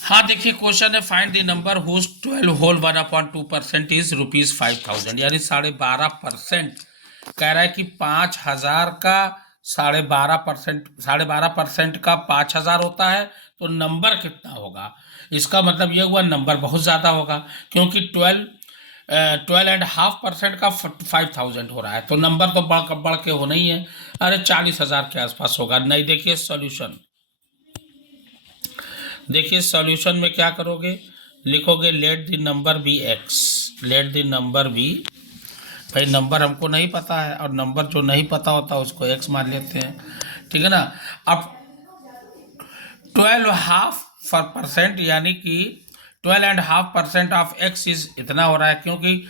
हाँ देखिए, क्वेश्चन है find the number whose 12 whole 1/2% is ₹5,000, यानी 12.5% कह रहा है कि 5,000 का 12.5% का 5,000 होता है, तो नंबर कितना होगा। इसका मतलब ये हुआ नंबर बहुत ज़्यादा होगा, क्योंकि 12.5% का 5,000 हो रहा है, तो नंबर तो बढ़ के होना ही है। अरे 40,000 के आसपास होगा। नहीं, देखिए सॉल्यूशन, देखिए सॉल्यूशन में क्या करोगे, लिखोगे let the number be X, let the number be, भाई नंबर हमको नहीं पता है, और नंबर जो नहीं पता होता उसको एक्स मान लेते हैं, ठीक है ना। अब 12.5% यानी कि 12.5% ऑफ एक्स इज इतना हो रहा है, क्योंकि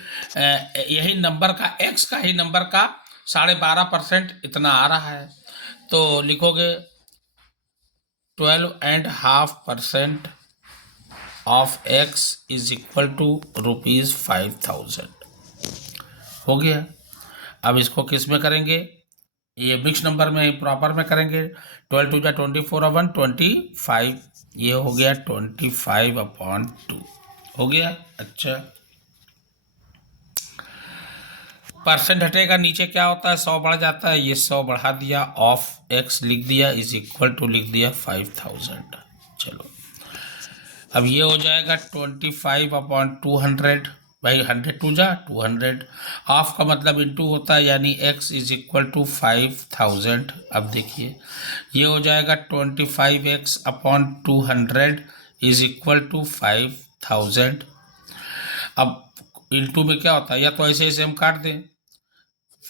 यही नंबर का, एक्स का ही नंबर का 12.5% इतना आ रहा है। तो लिखोगे 12.5% of X is equal to ₹5,000 हो गया। अब इसको किस में करेंगे, ये मिक्स नंबर में प्रॉपर में करेंगे। 12 2 24 और 1 25, ये हो गया 25/2 हो गया। अच्छा, परसेंट हटेगा, नीचे क्या होता है 100 बढ़ जाता है, ये 100 बढ़ा दिया, ऑफ एक्स लिख दिया इज इक्वल टू लिख दिया 5,000। चलो अब ये हो जाएगा 25/200, भाई 100 टू जा 200, ऑफ का मतलब इंटू होता है, यानी x इज इक्वल टू 5,000। अब देखिए ये हो जाएगा 25x/200 इज इक्वल टू 5,000। अब इंटू में क्या होता है, या तो ऐसे ऐसे हम काट दें,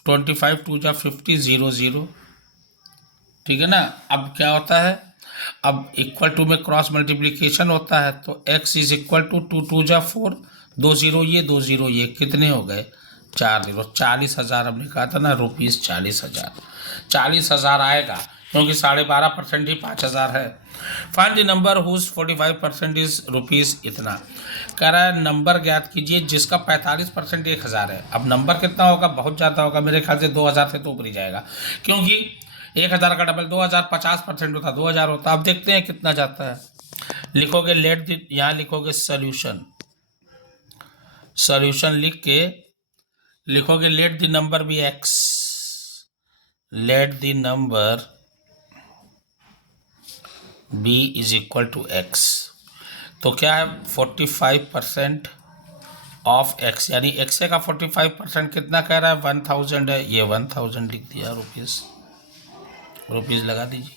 25 टू जा 50 0 0, ठीक है ना। अब क्या होता है, अब इक्वल टू में क्रॉस मल्टीप्लिकेशन होता है, तो x इज इक्वल टू 2 2 जा 4, 2 0 ये 2 0 ये, कितने हो गए 4 0, 40,000 हमने कहा था ना, ₹40,000, 40,000 आएगा, क्योंकि 12.5% ही 5,000 है। Find the number whose 45% is rupees इतना, कह रहा है नंबर ज्ञात कीजिए जिसका 45% 1,000 है। अब नंबर कितना होगा, बहुत ज़्यादा होगा, मेरे ख्याल से 2,000 से तो ऊपर ही जाएगा, क्योंकि 1,000 का डबल 2,000, 50% होता 2,000 होता। अब देखते हैं कितना जाता है। लिखोगे लेट द, यहाँ लिखोगे सोल्यूशन, सोल्यूशन लिख के लिखोगे let the number be X, let the number be is equal to X. तो क्या है 45% ऑफ एक्स, यानी एक्स का 45% कितना कह रहा है 1,000 है, ये 1,000 लिख दिया, रुपीज़ लगा दीजिए,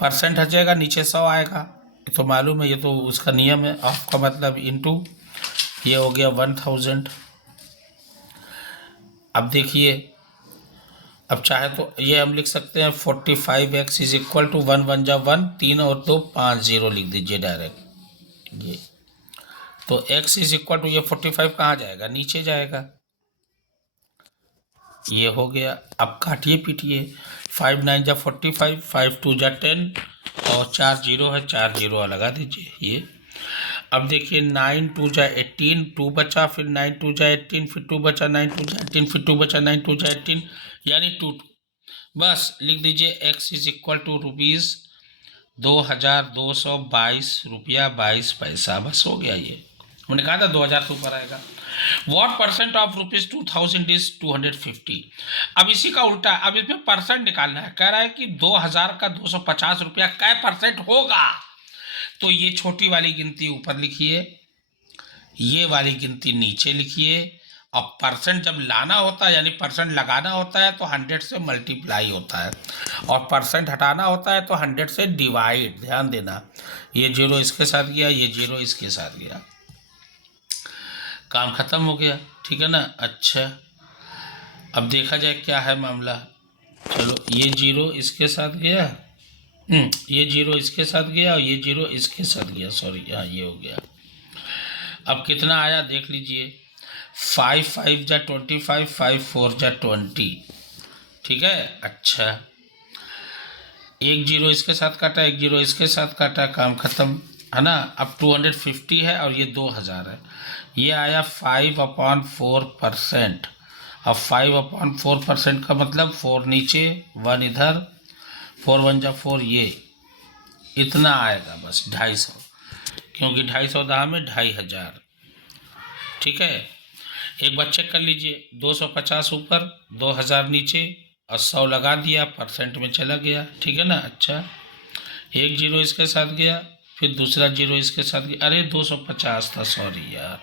परसेंट हटेगा, नीचे 100 आएगा, तो मालूम है, ये तो उसका नियम है, ऑफ का मतलब इनटू, ये हो गया 1,000। अब देखिए, अब चाहे तो ये हम लिख सकते हैं 45x इज इक्वल टू 1 1 जा 1, 3 और 2 5 0 लिख दीजिए डायरेक्ट ये। तो x इज इक्वल टू, ये 45 कहाँ जाएगा, नीचे जाएगा, ये हो गया। अब काटिए पीटिए, 5 9 जा 45, 5 2 जा 10 और 4 0 है, 4 0 लगा दीजिए ये। अब देखिए 9 2 जा 18, 2 बचा, फिर 9 2 जा 18, फिर 2 बचा, 9 2 जा 18, फिर 2 बचा, 9 2 जा 18, यानी 2 2, बस लिख दीजिए x इज इक्वल टू ₹2,222.22, बस हो गया। ये हमने कहा था 2,000 से ऊपर आएगा। What percent of ₹2,000 is 250। अब इसी का उल्टा, अब इसमें परसेंट निकालना है, कह रहा है कि 2,000 का ₹250 कै परसेंट होगा। तो ये छोटी वाली गिनती ऊपर लिखिए, ये वाली गिनती नीचे लिखिए, और परसेंट जब लाना होता है, यानी परसेंट लगाना होता है, तो 100 से मल्टीप्लाई होता है, और परसेंट हटाना होता है तो 100 से डिवाइड। ध्यान देना, ये 0 इसके साथ गया, ये 0 इसके साथ गया, काम खत्म हो गया, ठीक है ना। अच्छा, अब देखा जाए क्या है मामला। चलो, ये 0 इसके साथ गया, ये 0 इसके साथ गया, और ये 0 इसके साथ गया, सॉरी, हाँ ये हो गया। अब कितना आया देख लीजिए, 5 5 जा 25, 5 4 जा 20, ठीक है। अच्छा, एक 0 इसके साथ काटा, एक 0 इसके साथ काटा, काम खत्म, है ना। अब 250 है और ये 2,000 है, ये आया 5/4%। अब 5/4% का मतलब 4 नीचे 1 इधर, 4 1 जा 4, ये इतना आएगा, बस 250। क्योंकि 250 दहा में 2500। ठीक है, एक बार चेक कर लीजिए, 250 ऊपर 2000 नीचे और 100 लगा दिया, परसेंट में चला गया। ठीक है ना। अच्छा, एक जीरो इसके साथ गया, फिर दूसरा जीरो इसके साथ गया। अरे 250 था, सॉरी यार,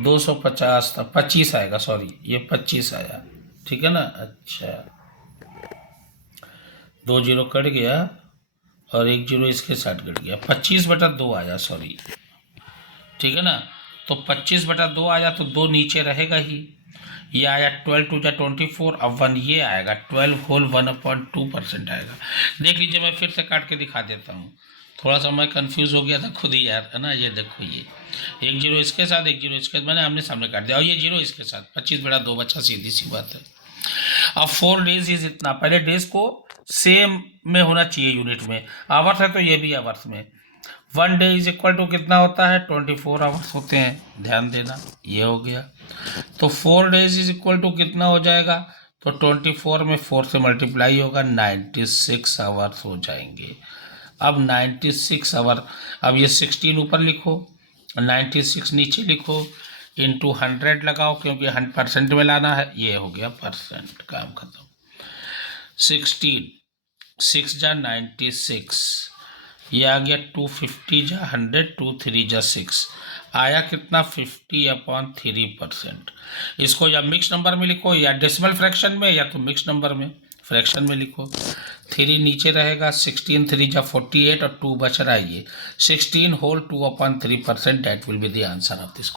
250 था, 25 आएगा, सॉरी ये 25 आया। ठीक है ना। अच्छा, 2 जीरो कट गया और एक जीरो इसके साथ कट गया, 25/2 आया, सॉरी। ठीक है ना। तो 25/2 आया तो 2 नीचे रहेगा ही। ये आया 12 2 24, अब 1 ये आएगा, 12 होल 1/2% आएगा। देख लीजिए, मैं फिर से काट के दिखा देता हूँ, थोड़ा सा मैं कंफ्यूज हो गया था खुद ही यार, है ना। ये देखो, ये एक जीरो इसके साथ, एक जीरो इसके साथ, मैंने आमने सामने काट दिया, और ये जीरो इसके साथ, 25/2 बचा, सीधी सी बात है। अब 4 डेज इज इतना, पहले डेज को सेम में होना चाहिए यूनिट में, आवर्स है तो ये भी आवर्स में। 1 डे इज इक्वल टू कितना होता है, 24 आवर्स होते हैं, ध्यान देना, ये हो गया। तो 4 डेज इज इक्वल टू कितना हो जाएगा, तो 24 में 4 से मल्टीप्लाई होगा, 96 आवर्स हो जाएंगे। अब 96 आवर, अब ये 16 ऊपर लिखो, 96 नीचे लिखो, इंटू 100 लगाओ, क्योंकि 100% में लाना है, ये हो गया परसेंट, काम खत्म। 16 6 जा 96, ये आ गया 250 जा 100, 2 3 जा 6, आया कितना, 50/3%। इसको या मिक्स नंबर में लिखो या डेसिमल फ्रैक्शन में, या तो मिक्स नंबर में फ्रैक्शन में लिखो। 3 नीचे रहेगा, 16 3 जा 48 और 2 बच रहा है, ये 16 whole 2/3%, that will be the answer of this.